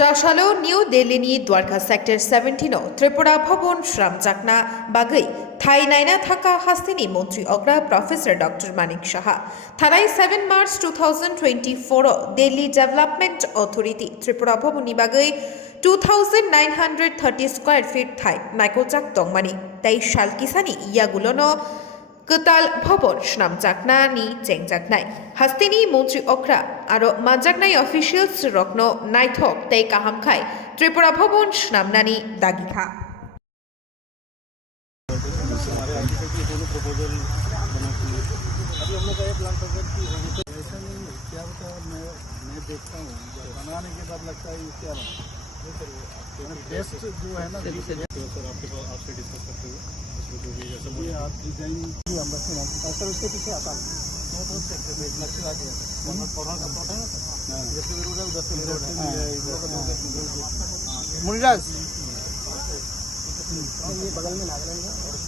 চাশালো New দিল্লিনি Dwarka sector 17 Tripura Bhavan শ্রামচাকনা বাগৈ থাই নাইনা থাকা হাস্তিনি মন্ত্রী অগ্রা প্রফেসর ডক্টর মানিক সাহা থানাই 7 March 2024 Delhi development authority Tripura ভবনি বাগৈ 2930 স্কয়ার ফিট থাই নাইকোচাক তংমানি 23 সাল কিসানি ইয়াগুলোনো কতাল ভবন শ্রামচাকনা নি চেংজাকনাই হাস্তিনি মন্ত্রী অগ্রা আর মানজাকনাই অফিসিয়ালস রত্ন নাইথক তাই কাহামখাই ত্রিপুরা ভবন শ্রামনানি দাগিখা अभी हम लोग का ये प्लान था सर कि ऐसा नहीं है क्या होता है मैं देखता हूँ बनाने के बाद लगता है ये क्या बना बेस्ट जो है ना सर आपके पास आपसे डिस्कस करते हुए उसमें जो भी जैसे ये आप डिजाइन भी हम रखते हैं सर उसके पीछे आता है लक्ष्य आ गया जैसे रोड है उधर से रोड है मुनिराज ये बगल में लगा लेंगे